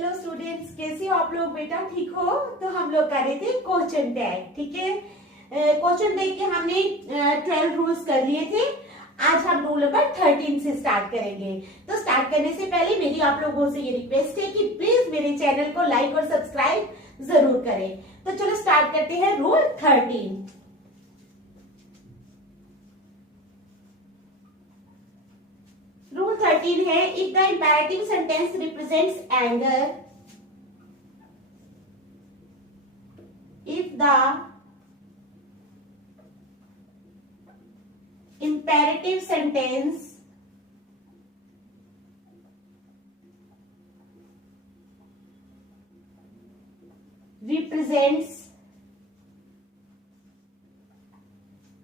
Hello students, कैसे हो आप लोग? बेटा ठीक हो? तो हम लोग कर रहे थे क्वेश्चन टैग। ठीक है, क्वेश्चन टैग के हमने 12 रूल्स कर लिए थे। आज हम रूल नंबर 13 से स्टार्ट करेंगे। तो स्टार्ट करने से पहले मेरी आप लोगों से ये रिक्वेस्ट है कि प्लीज मेरे चैनल को लाइक और सब्सक्राइब जरूर करें। तो चलो स्टार्ट करते हैं रूल 13। रूल 13 है, if the imperative sentence represents anger, if the imperative sentence represents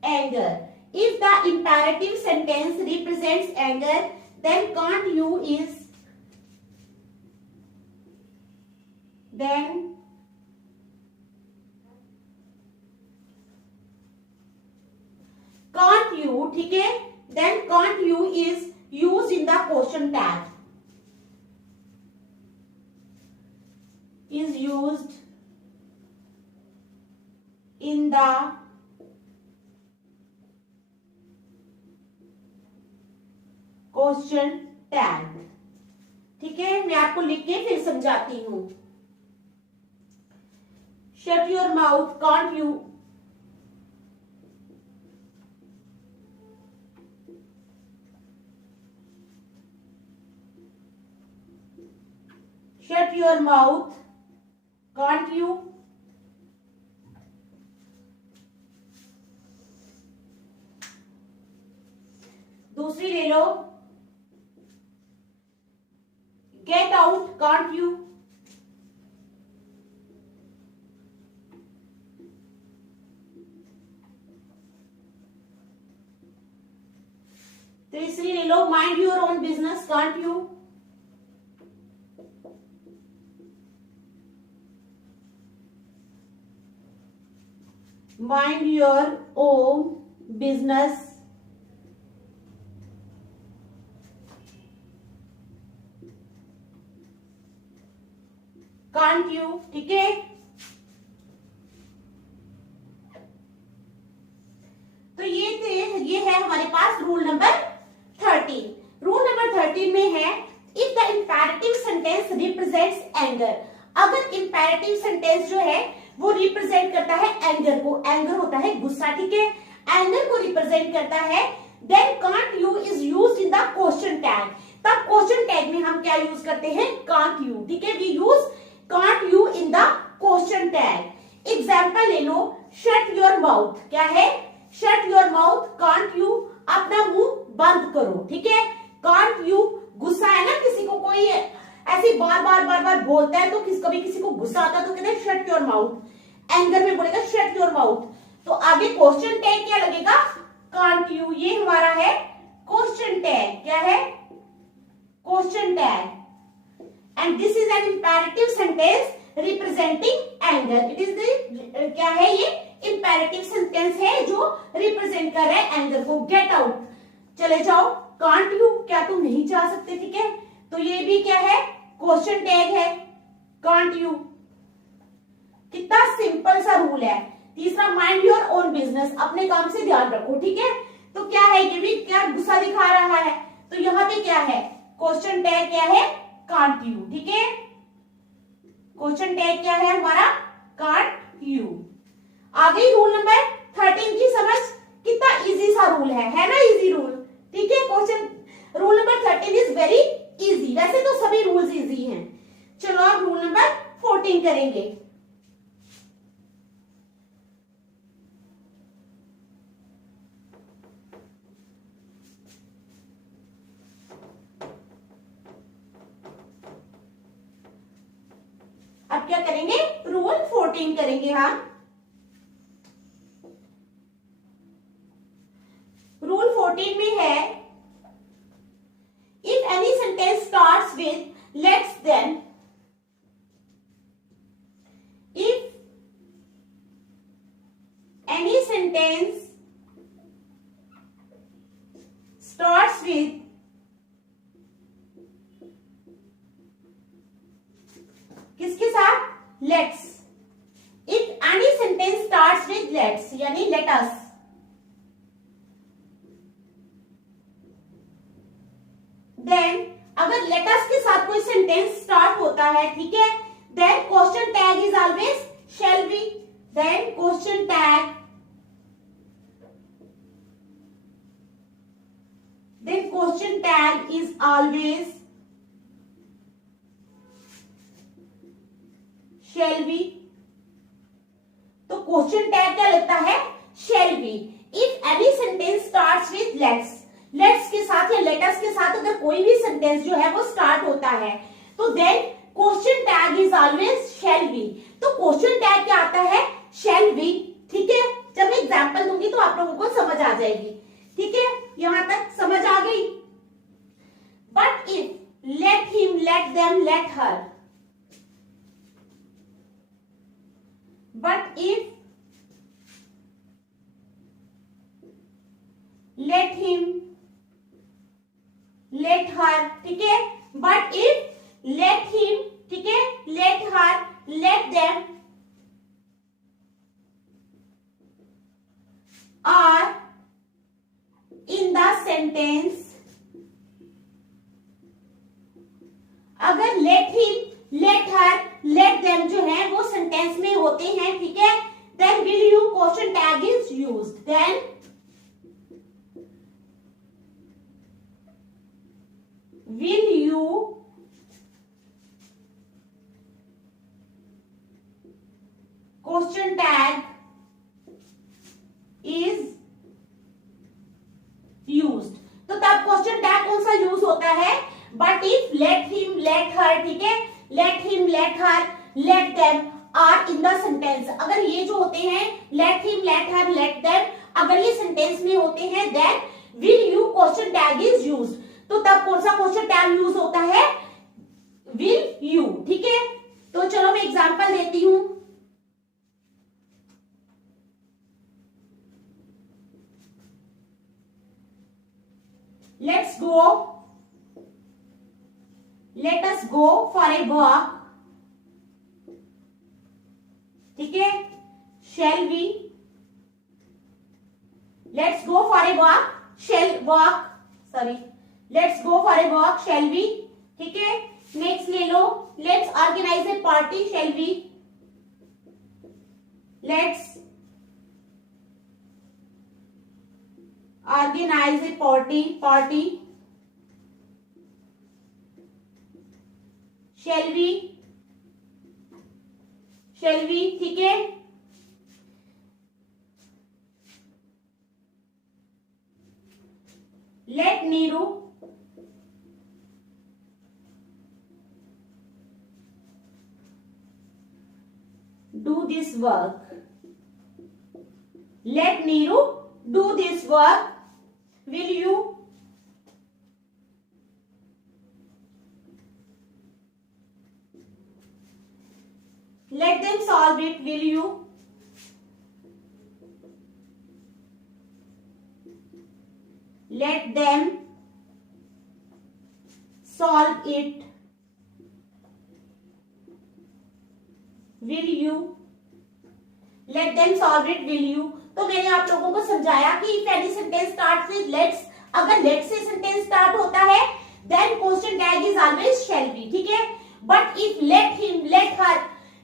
anger, if the imperative sentence represents anger, then can't you is then can't you, ठीक है, then can't you is used in the question tag, is used in the question tag. ठीक है, मैं आपको लिख के फिर समझाती हूं। Shut your mouth, can't you, shut your mouth, can't you, दूसरी ले लो, get out, can't you, तीसरी ले लो, mind your own business, can't you, mind your own business, can't you। ठीक है, तो ये है हमारे पास रूल नंबर 13। रूल नंबर 13 में है, if the imperative sentence represents anger, अगर इंपैरेटिव सेंटेंस जो है वो रिप्रेजेंट करता है एंगर को, एंगर होता है गुस्सा, ठीक है, एंगर को रिप्रेजेंट करता है, then can't you is used in the question tag. तब क्वेश्चन टैग में हम क्या यूज करते हैं? Can't you. ठीक है, we use can't you in the question tag. Example ले लो, शट योर माउथ, क्या है? Shut your mouth, can't you, अपना मुंह बंद करो। ठीक है, कांट यू, गुस्सा है ना, किसी को कोई ऐसे बार बार बोलता है तो कभी किसी को गुस्सा आता है तो कहते हैं शट योर माउथ, एंगर में बोलेगा शट योर माउथ। तो आगे क्वेश्चन टैग क्या लगेगा? Can't you. ये हमारा है क्वेश्चन टैग। क्या है? Question tag. And this is an imperative sentence representing anger. It is the क्या है? ये इंपैरेटिव सेंटेंस है जो रिप्रेजेंट कर रहा है एंगर को। गेट आउट, चले जाओ। कांट यू, क्या तुम नहीं जा सकते? ठीक है, तो ये भी क्या है? क्वेश्चन टैग है, कांट यू। कितना सिंपल सा रूल है। तीसरा, माइंड योर ओन बिजनेस, अपने काम से ध्यान रखो। ठीक है, तो क्या है? ये भी क्या गुस्सा दिखा रहा है, तो यहाँ पे क्या है? क्वेश्चन टैग क्या है? Can't you. ठीक है, क्वेश्चन टैग क्या है हमारा? Can't you. आ गई रूल नंबर 13 की समझ? कितना इजी सा रूल है ना? Easy rule. ठीक है, question rule number 13 is very easy. वैसे तो सभी रूल्स इजी हैं। चलो अब रूल नंबर 14 करेंगे। अब क्या करेंगे? रूल 14 करेंगे हम। रूल 14 में है, if any sentence starts with let's then, if any sentence starts with let's के साथ कोई सेंटेंस स्टार्ट होता है, ठीक है, then question tag is always shall be, then question tag, then question tag is always shall be। तो question tag क्या लगता है, shall be। if any sentence starts with let's के साथ या लेटस के साथ अगर कोई भी सेंटेंस जो है वो स्टार्ट होता है तो then question tag is always shall be। तो क्वेश्चन टैग क्या आता है, shall be, ठीक है। जब मैं एग्जांपल दूंगी तो आप लोगों को समझ आ जाएगी, ठीक है, यहां तक समझ आ गई। But if let him, let them, let her, but if let him, let her, ठीक है, बट इफ लेट हिम, ठीक है, let her, let them are in the sentence, अगर let him, let her, let them जो है वो sentence में होते हैं, ठीक है, then will you question tag is used, then will you question tag is used। तो तब क्वेश्चन टैग कौन सा यूज होता है, but if let him, let her, ठीक है, let him, let her, let them are in the sentence, अगर ये जो होते हैं let him, let her, let them, अगर ये सेंटेंस में होते हैं then will you question tag is used. तो तब कौन सा क्वेश्चन टैग यूज होता है, विल यू, ठीक है। तो चलो मैं एग्जांपल देती हूं, let us go for a walk, ठीक है, shall we, let's go for a walk, shall walk, sorry, let's go for a walk, shall we, ठीक है। नेक्स्ट ले लो, let's organise a party, shall we, let's organise a party, shall we, ठीक है। Let Neeru do this work, let Neeru do this work, will you let them solve it, will you let them solve it, will you let them solve it, will you। तो मैंने आप लोगों को समझाया कि if any sentence start with let's, अगर let से sentence start होता है then question tag is always shall be, ठीक है। But if let him, let her,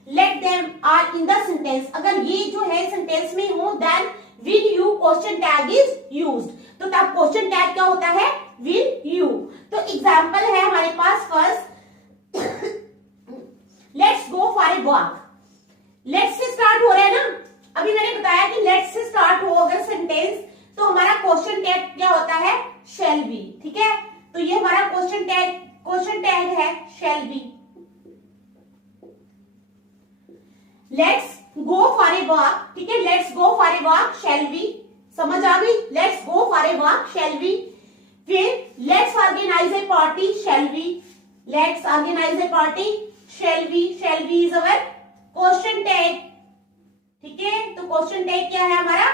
let them are in the sentence, अगर ये जो है सेंटेंस में हो then will you question tag is used. तो तब क्वेश्चन टैग क्या होता है, विल यू। तो एग्जांपल है हमारे पास first, let's go for a walk, let's से स्टार्ट हो रहा है ना, अभी मैंने बताया कि लेट्स से स्टार्ट हो अगर सेंटेंस तो हमारा क्वेश्चन टैग क्या होता है, शैल बी, ठीक है। तो ये हमारा क्वेश्चन टैग है shall be. Let's go for a walk, ठीक है, let's go for a walk, shall be, समझ आ गई, let's go for a walk, shall be. फिर let's organise a party, shall be, let's organise a party, shall be is our question tag, ठीक है। तो question tag क्या है हमारा,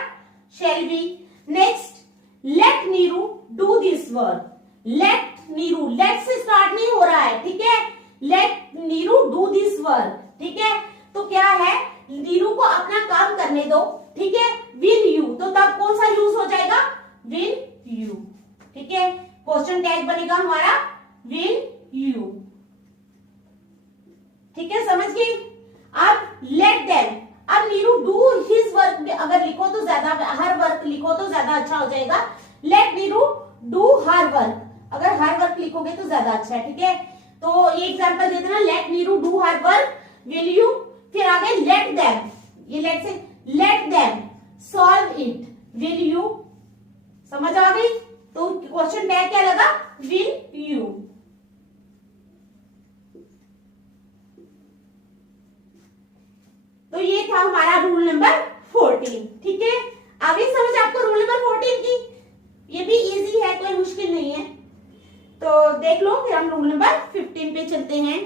shall be. Next, let Neeru do this work, let Neeru, let से start नहीं हो रहा है, ठीक है, let Neeru do this work, ठीक है। तो क्या है, नीरू को अपना काम करने दो, ठीक है, विल यू, तो तब कौन सा यूज हो जाएगा, विल यू, ठीक है। क्वेश्चन टैग बनेगा हमारा विल यू। ठीक है, समझ गए। अब लेट देम, अब नीरू डू हिज वर्क अगर लिखो तो ज्यादा, हर वर्क लिखो तो ज्यादा अच्छा हो जाएगा। Let Neeru do her work, अगर हर वर्क लिखोगे तो ज्यादा अच्छा है। ठीक है, तो ये एग्जांपल दे देना, let Neeru do her work, will you, फिर आगे लेट देम, ये लेट से let them solve it, will you. समझ आ गई? तो क्वेश्चन टैग क्या लगा? Will you. तो ये था हमारा रूल नंबर 14। ठीक है, आगे समझ आपको रूल नंबर 14 की? ये भी इजी है, कोई मुश्किल नहीं है। तो देख लो, फिर हम रूल नंबर 15 पे चलते हैं।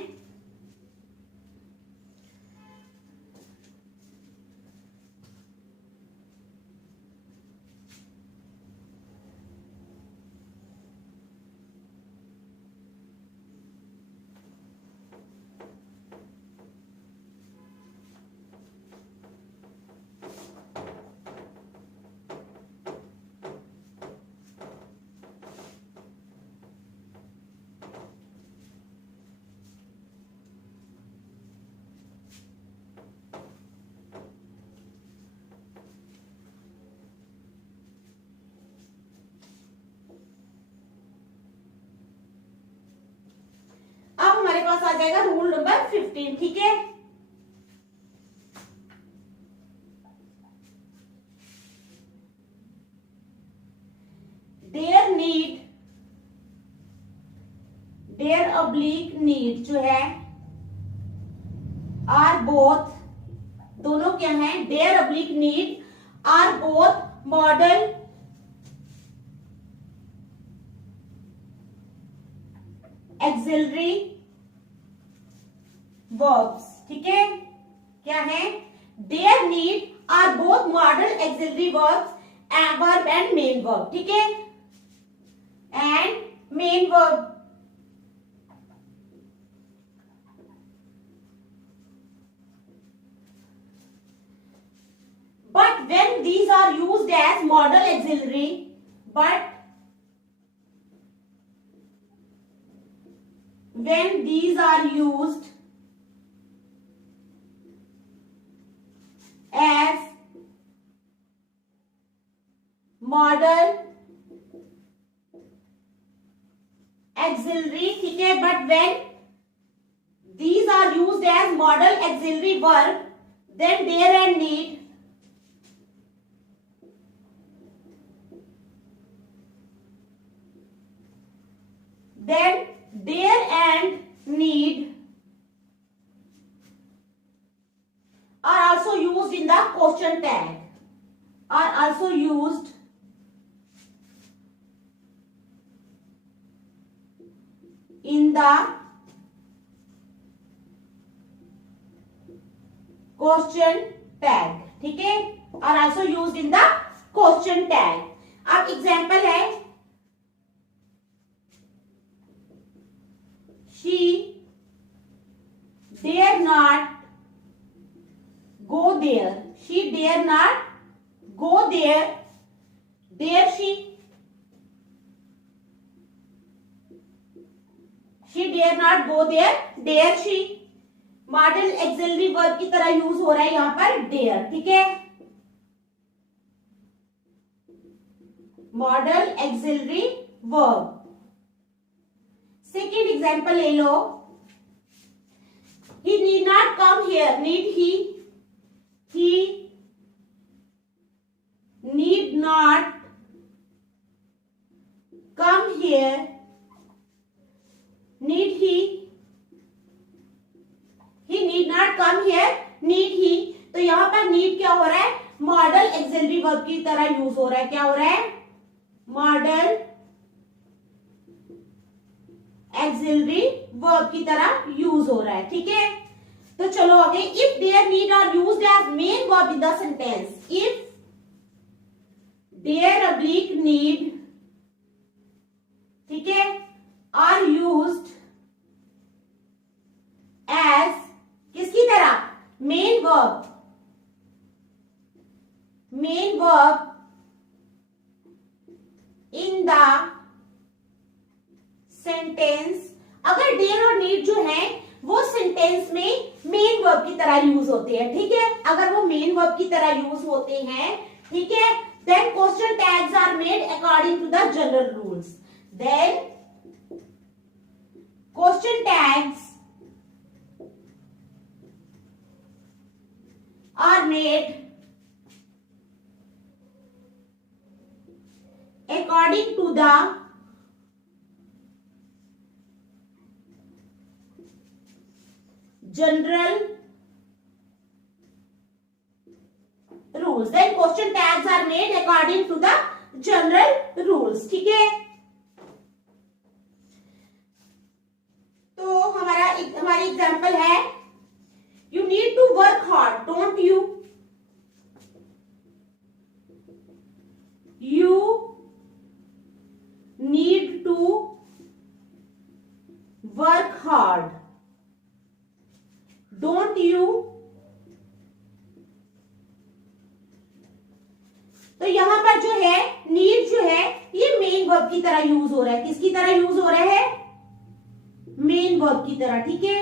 हमारे पास आ जाएगा रूल नंबर 15। ठीक है, देयर ऑब्लिक नीड जो है, आर बोथ, दोनों क्या है? Dare oblique need are both modal auxiliary verbs. ठीक है, क्या है? Dare need are both modal auxiliary verbs, verb and main verb. ठीक है, and main verb. But when these are used as model auxiliary, but when these are used as model auxiliary, ठीक है, but when these are used as model auxiliary verb, then there and need are also used in the question tag, are also used in the question tag। ठीक है, are also used in the question tag। अब example है, she dare not go there, she dare not go there, dare she dare not go there, dare she। Model axillary verb की तरह use हो रहा है यहां पर डेयर। ठीक है, model axillary verb. Second example ले लो, he need not come here, need he need not come here, need he need not come here, need he। तो यहां पर need क्या हो रहा है? मॉडल एक्सिलरी वर्ब की तरह यूज हो रहा है। क्या हो रहा है? मॉडल एक्सिलरी वर्ब की तरह यूज हो रहा है। ठीक है, तो चलो आगे। If dare need are used as main verb in the sentence, if dare oblique need, ठीक है, आर यूज्ड एज किसकी तरह? Main verb, main verb in the sentence अगर डेयर और नीड जो है वो सेंटेंस में मेन वर्ब की तरह यूज होते हैं, ठीक है, अगर वो मेन वर्ब की तरह यूज होते हैं, ठीक है, then question tags are made according to the general rules. Then question tags are made according to the general rules. Then question tags are made according to the general rules. ठीक है, तो हमारी example है, you need to work hard, don't you? You need to work hard, don't you? तो यहां पर जो है नीड जो है ये मेन वर्ब की तरह यूज हो रहा है, किसकी तरह यूज हो रहा है, मेन वर्ब की तरह, ठीक है।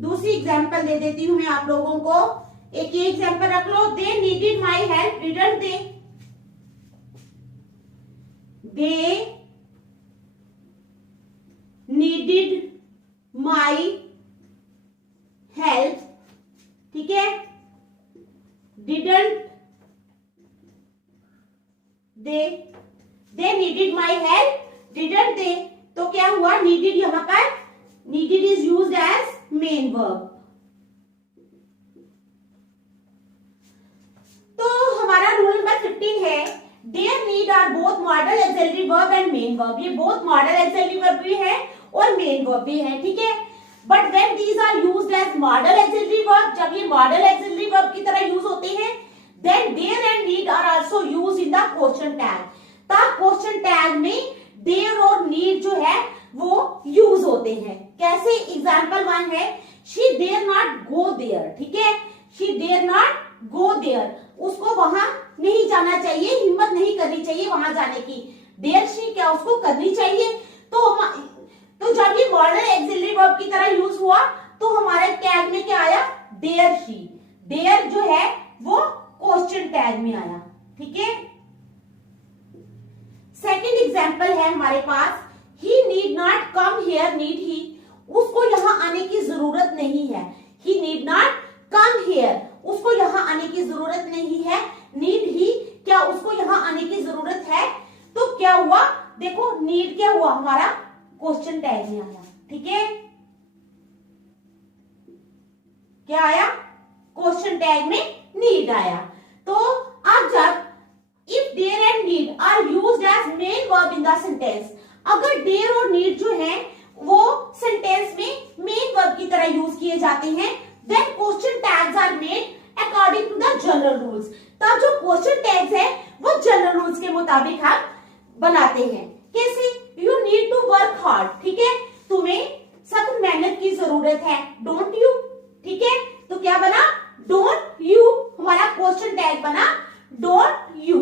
दूसरी एग्जांपल दे देती हूं मैं आप लोगों को, एक ये एग्जांपल रख लो, they needed my help, didn't they? दे needed my help, ठीक है, didn't they needed my help, didn't they? तो क्या हुआ, needed यहां पर needed is used as main verb। तो हमारा रूल नंबर 15 है, dare need are both modal auxiliary verb and main verb. ये बोथ मॉडल ऑक्सिलरी वर्ब भी है और मेन वर्ब भी है, ठीक है। But when these are used as modal auxiliary verb, जब ये मॉडल ऑक्सिलरी वर्ब की तरह यूज होते हैं, then dare and need are also used in the question tag. तब क्वेश्चन टैग में देयर और नीड जो है वो यूज होते हैं। कैसे, एग्जांपल 1 है, she dare not go there, ठीक है, she dare not go there, उसको वहां नहीं जाना चाहिए, हिम्मत नहीं करनी चाहिए वहां जाने की। डेयर शी क्या उसको करनी चाहिए। तो जब ये मॉडल ऑक्सिलरी वर्ब की तरह यूज हुआ तो हमारे टैग में क्या आया, डेयर शी, डेयर जो है वो क्वेश्चन टैग में आया, ठीक है। सेकंड एग्जांपल है हमारे पास, he need not come here, need he, उसको यहां आने की जरूरत नहीं है। He need not come here, उसको यहां आने की जरूरत नहीं है। नीड ही, क्या उसको यहां आने की जरूरत है। तो क्या हुआ, देखो नीड क्या हुआ, हमारा क्वेश्चन टैग में आया, ठीक है, क्या आया, क्वेश्चन टैग में नीड आया। तो अब जब if dare and need are used as main verb in the sentence, अगर देयर और नीड जो है वो सेंटेंस में मेन वर्ब की तरह यूज किए जाते हैं, then question tags are made according to the general rules. तब जो क्वेश्चन टैग्स है वो जनरल रूल्स के मुताबिक हम बनाते हैं। कैसे, you need to work hard, ठीक है, तुम्हें सख्त मेहनत की जरूरत है, डोंट यू, ठीक है, तो क्या बना, डोंट यू, हमारा क्वेश्चन टैग बना डोंट यू,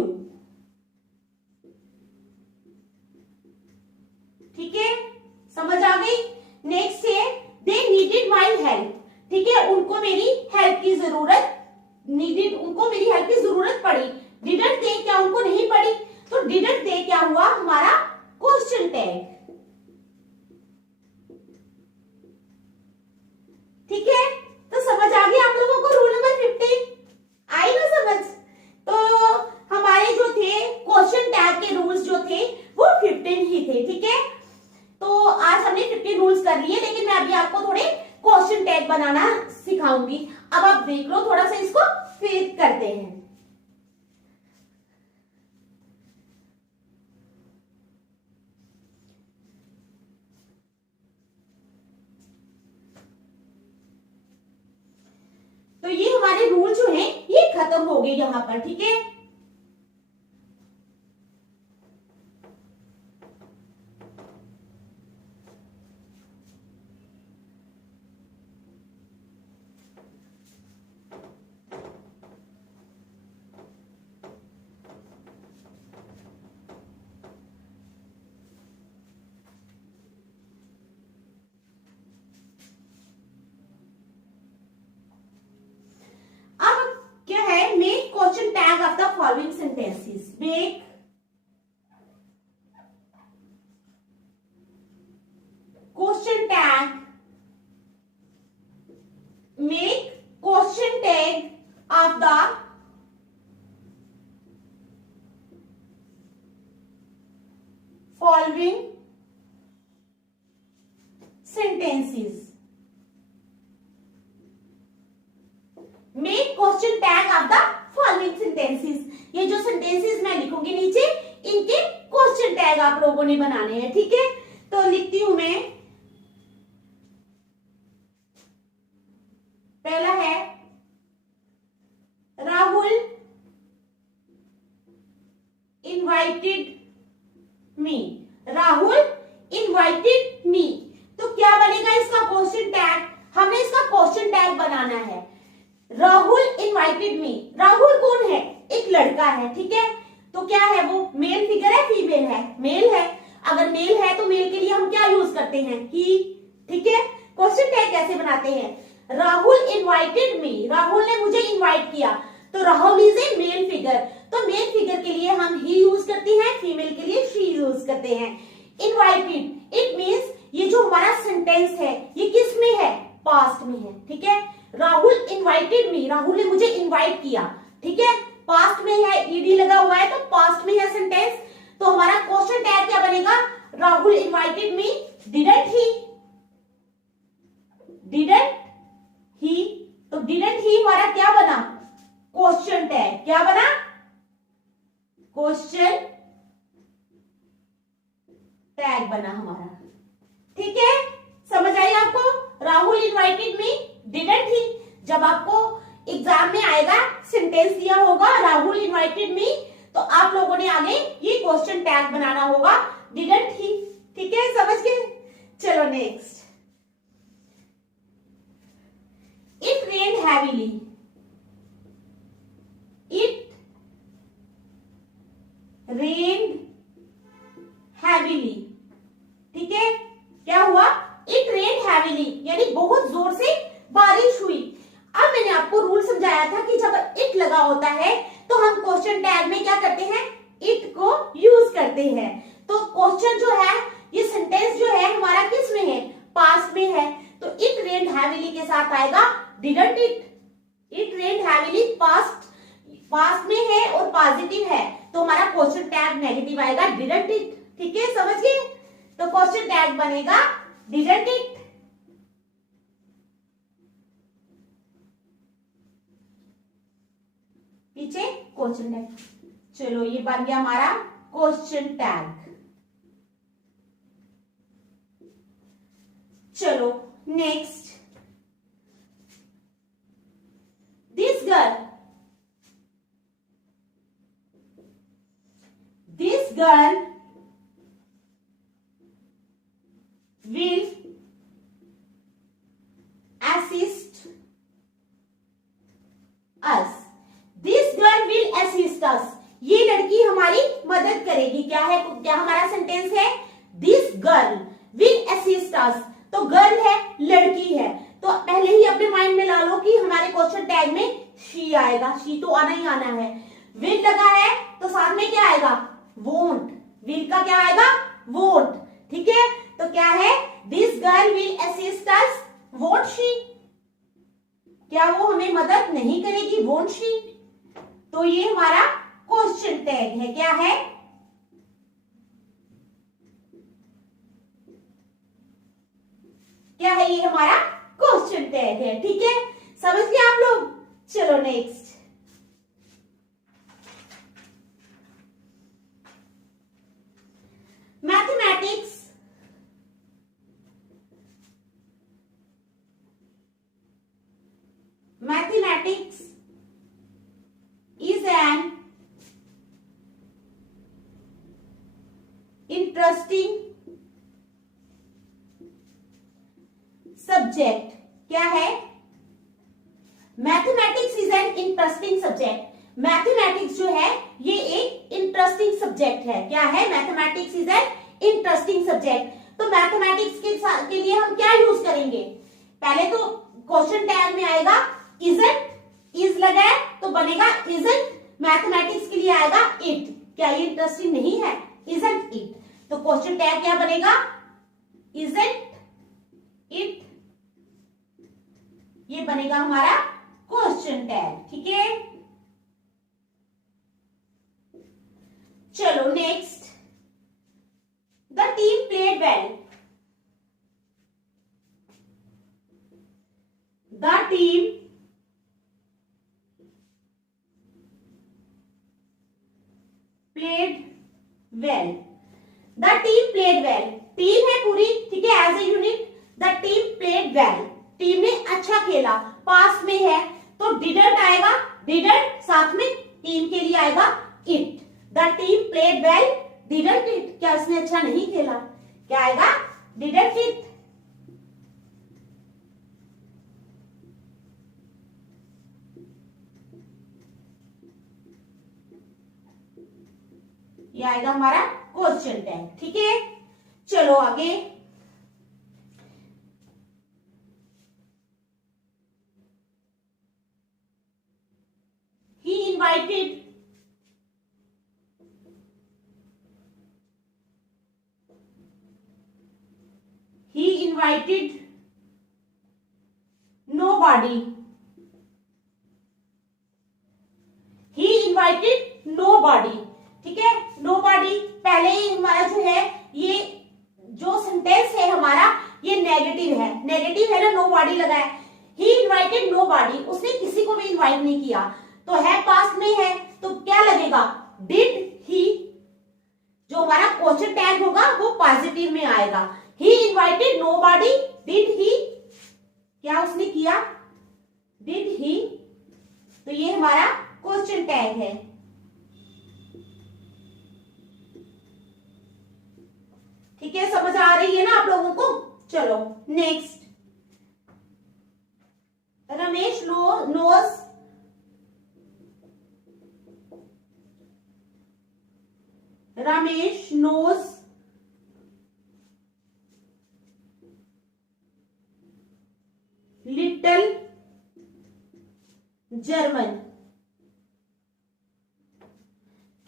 ठीक है, समझ आ गई। नेक्स्ट है, दे नीडेड माई हेल्प, ठीक है, उनको मेरी हेल्प की जरूरत, नीडेड उनको मेरी हेल्प की जरूरत पड़ी। डिडंट दे, क्या उनको नहीं पड़ी। तो डिडंट दे क्या हुआ, हमारा क्वेश्चन टैग, ठीक है। तो समझ आ गया आप लोगों को रूल नंबर 15, आई ना समझ। तो हमारे जो थे क्वेश्चन टैग के रूल्स जो थे वो 15 ही थे, ठीक है। तो आज हमने 15 रूल्स कर लिए, लेकिन मैं अभी आपको थोड़े क्वेश्चन टैग बनाना सिखाऊंगी। अब आप देख लो, थोड़ा सा इसको फिर करते हैं। तो ये हमारे रूल जो हैं ये खत्म हो गए यहां पर, ठीक है। Following sentences. Make question tag, make question tag of the following sentences। make question tag of the following sentences। ये जो sentences मैं लिखूंगी नीचे, इनके question tag आप लोगों ने बनाने हैं, ठीक है। तो लिखती हूं मैं, पहला है Rahul invited me. Rahul invited me, तो क्या बनेगा इसका क्वेश्चन टैग? हमने इसका क्वेश्चन टैग बनाना है। राहुल इनवाइटेड मी, राहुल कौन है? एक लड़का है, ठीक है। तो क्या है वो? मेल फिगर है, फीमेल है? मेल है। अगर मेल है तो मेल के लिए हम क्या यूज करते हैं? ही, ठीक है। क्वेश्चन टैग कैसे बनाते हैं? राहुल इनवाइटेड मी, राहुल ने मुझे इनवाइट किया, तो Rahul is a male figure, तो मेल फिगर के लिए हम ही यूज करते हैं, फीमेल के लिए शी यूज करते हैं। इनवाइटेड, इट मींस ये जो हमारा सेंटेंस है ये किस में है? पास्ट में है, ठीक है। राहुल इनवाइटेड मी, राहुल ने मुझे इनवाइट किया, ठीक है। पास्ट में है, ईडी लगा हुआ है, तो पास्ट में है सेंटेंस। तो हमारा क्वेश्चन टैग क्या बनेगा? Rahul invited me, didn't he, didn't he, तो डिडंट ही हमारा क्या बना? Question tag. क्या बना? क्वेश्चन टैग बना हमारा, ठीक है। समझ आई आपको? Rahul invited me, didn't he. जब आपको एग्जाम में आएगा, सेंटेंस दिया होगा राहुल इनवाइटेड मी, तो आप लोगों ने आगे ये क्वेश्चन टैग बनाना होगा, डिडंट ही, ठीक है। समझ गए? चलो next, It rained heavily. It rained heavily. ठीक है, क्या हुआ? It rained heavily, यानी बहुत जोर से बारिश हुई। अब मैंने आपको रूल समझाया था कि जब it लगा होता है तो हम क्वेश्चन टैग में क्या करते हैं? it को यूज करते हैं। तो क्वेश्चन जो है, ये सेंटेंस जो है हमारा किस में है? पास्ट में है, तो it rained heavily के साथ आएगा didn't it. It rained heavily past में है और पॉजिटिव है, तो हमारा क्वेश्चन टैग नेगेटिव आएगा, डिडंट इट, ठीक है। समझ गए? तो क्वेश्चन टैग बनेगा डिडंट इट। पीछे क्वेश्चन टैग। चलो ये बन गया हमारा क्वेश्चन टैग। चलो next, this girl will assist us। This girl will assist us, ये लड़की हमारी मदद करेगी। क्या है? क्या हमारा सेंटेंस है? This girl will assist us, तो गर्ल है, लड़की है, तो पहले ही अपने माइंड में ला लो कि हमारे क्वेश्चन टैग में शी आएगा, शी तो आना ही आना है। विल लगा है तो साथ में क्या आएगा? वोंट। विल का क्या आएगा? वोंट, ठीक है। तो क्या है? This girl will assist us, won't she, क्या वो हमें मदद नहीं करेगी? Won't she. तो ये हमारा क्वेश्चन टैग है। क्या है? क्या है? ये हमारा क्वेश्चन टैग है, ठीक है। समझ गए आप लोग? चलो next, mathematics. Mathematics is an interesting subject. क्या है? Mathematics is an interesting subject. Mathematics जो है ये एक इंटरेस्टिंग सब्जेक्ट है। क्या है? Mathematics is an interesting subject. तो मैथमेटिक्स के लिए हम क्या यूज करेंगे? पहले तो क्वेश्चन टैग में आएगा इजंट, इज लगा है तो बनेगा इजंट, मैथमेटिक्स के लिए आएगा इट। क्या ये इंटरेस्टिंग नहीं है? Isn't it. तो क्वेश्चन टैग क्या बनेगा? इजंट इट, ये बनेगा हमारा क्वेश्चन टैग। ठीक है, चलो next, the team played well. The team played well. The team played well, team है पूरी, ठीक है, as a unit. The team played well, team ने अच्छा खेला, पास में है तो डिडंट आएगा, डिडंट साथ में टीम के लिए आएगा it. The team played well didn't it, क्या उसने अच्छा नहीं खेला? क्या आएगा? Didn't it. ये आएगा हमारा क्वेश्चन टैग। ठीक है, चलो आगे, he invited nobody। he invited nobody, ठीक है, nobody पहले ही हमारा जो है, ये जो सेंटेंस है हमारा ये नेगेटिव है ना, nobody लगा है। he invited nobody, उसने किसी को भी इनवाइट नहीं किया, तो है पास्ट में है, तो क्या लगेगा? Did he. जो हमारा क्वेश्चन टैग होगा वो पॉजिटिव में आएगा। ही इनवाइटेड नोबॉडी, डिड ही, क्या उसने किया? Did he. तो ये हमारा क्वेश्चन टैग है। ठीक है, समझ आ रही है ना आप लोगों को? चलो next, Ramesh knows little German.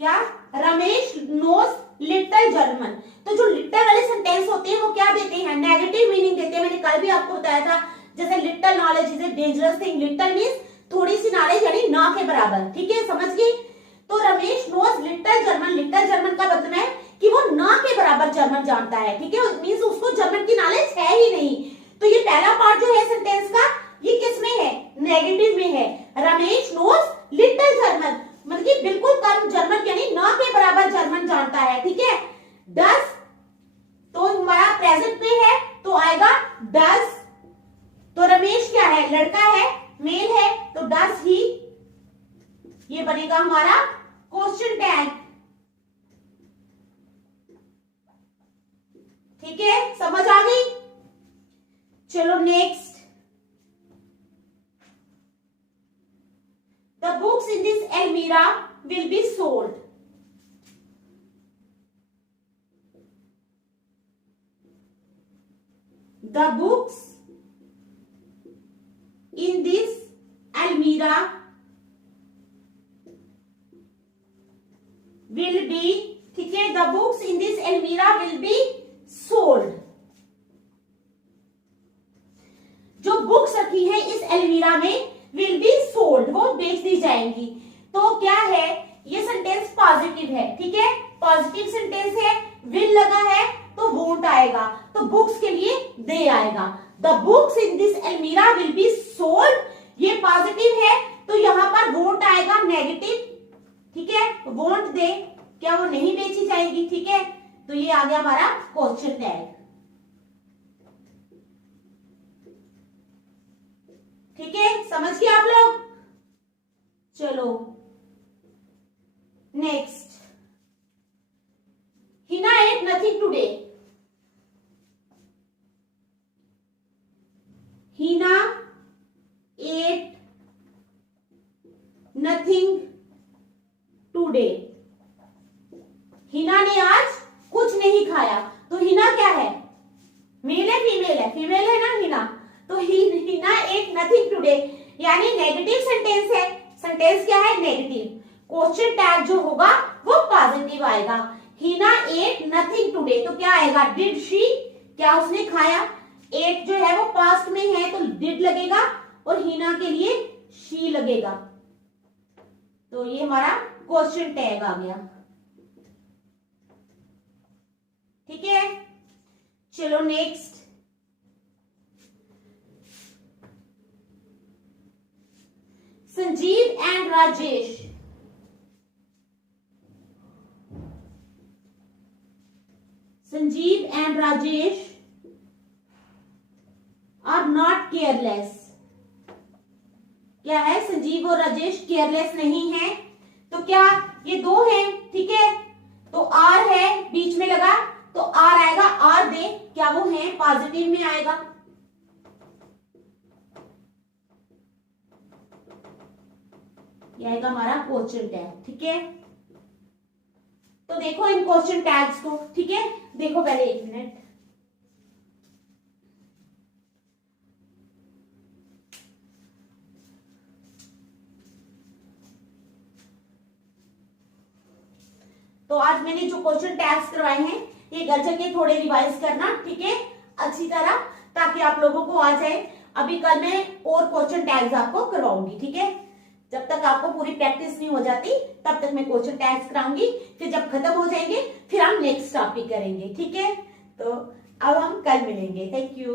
क्या? Ramesh knows little German. तो जो लिटिल वाले सेंटेंस होते हैं वो क्या देते हैं? नेगेटिव मीनिंग देते हैं। मैंने कल भी आपको बताया था, जैसे little knowledge is a dangerous thing. Little means थोड़ी सी नॉलेज, यानी ना के बराबर। ठीक है, समझ गई? तो Ramesh knows little German, little German का मतलब है कि वो ना के बराबर जर्मन जानता है। ठीक है, मीन्स उसको जर्मन की नॉलेज है ही नहीं। तो ये पहला पार्ट जो है सेंटेंस का, ये किस में है? नेगेटिव में है। रमेश नोज लिटिल जर्मन, मतलब कि बिल्कुल कम जर्मन, यानी ना के बराबर जर्मन जानता है। ठीक है, डस तो हमारा प्रेजेंट में है तो आएगा डस। तो रमेश क्या है? लड़का है, मेल है, तो डस ही, ये बनेगा हमारा क्वेश्चन टैग। ठीक है, समझ आ गई? चलो next, the books in this almirah will be sold. The books in this almirah will be, ठीक है, the books in this almirah will be sold। जो बुक्स रखी है इस अलमीरा में will be sold, वो बेच दी जाएंगी। तो क्या है? ये सेंटेंस पॉजिटिव है। ठीक है, पॉजिटिव सेंटेंस है, will लगा है तो won't आएगा, तो बुक्स के लिए दे आएगा। the books in this almirah will be sold, ये पॉजिटिव है तो यहां पर won't आएगा, नेगेटिव। ठीक है, वोंट दे, क्या वो नहीं बेची जाएगी? ठीक है, तो ये आ गया हमारा क्वेश्चन टैग। ठीक है, समझ गए आप लोग? चलो next, Hina ate nothing today. Hina ate nothing today. Hina ने आज कुछ नहीं खाया, तो हिना क्या है? मेल है, फीमेल है? फीमेल है ना हिना, तो हिना एट नथिंग टुडे, यानी नेगेटिव सेंटेंस है। सेंटेंस क्या है? नेगेटिव। क्वेश्चन टैग जो होगा वो पॉजिटिव आएगा। हिना एट नथिंग टुडे, तो क्या आएगा? डिड शी, क्या उसने खाया? एट जो है वो पास्ट में है तो डिड लगेगा और हिना के लिए शी लगेगा। तो ये हमारा क्वेश्चन टैग आ गया। ठीक है, चलो next. Sanjeev and Rajesh, Sanjeev and Rajesh are not careless. क्या है? संजीव और राजेश केयरलेस नहीं है। तो क्या ये दो हैं? ठीक है, तो आर है बीच में लगा तो आर आएगा, आर दे, क्या वो है? पॉजिटिव में आएगा। ये आएगा हमारा क्वेश्चन टैग। ठीक है, तो देखो इन क्वेश्चन टैग्स को। ठीक है, देखो पहले एक मिनट। तो आज मैंने जो क्वेश्चन टैग्स करवाए हैं ये घर जाके थोड़े रिवाइज करना, ठीक है, अच्छी तरह, ताकि आप लोगों को आ जाए। अभी कल मैं और क्वेश्चन टैग्स आपको करवाऊंगी। ठीक है, जब तक आपको पूरी प्रैक्टिस नहीं हो जाती तब तक मैं क्वेश्चन टैग्स कराऊंगी। फिर जब खत्म हो जाएंगे फिर हम नेक्स्ट टॉपिक करेंगे। ठीक है, तो अब हम कल मिलेंगे। Thank you.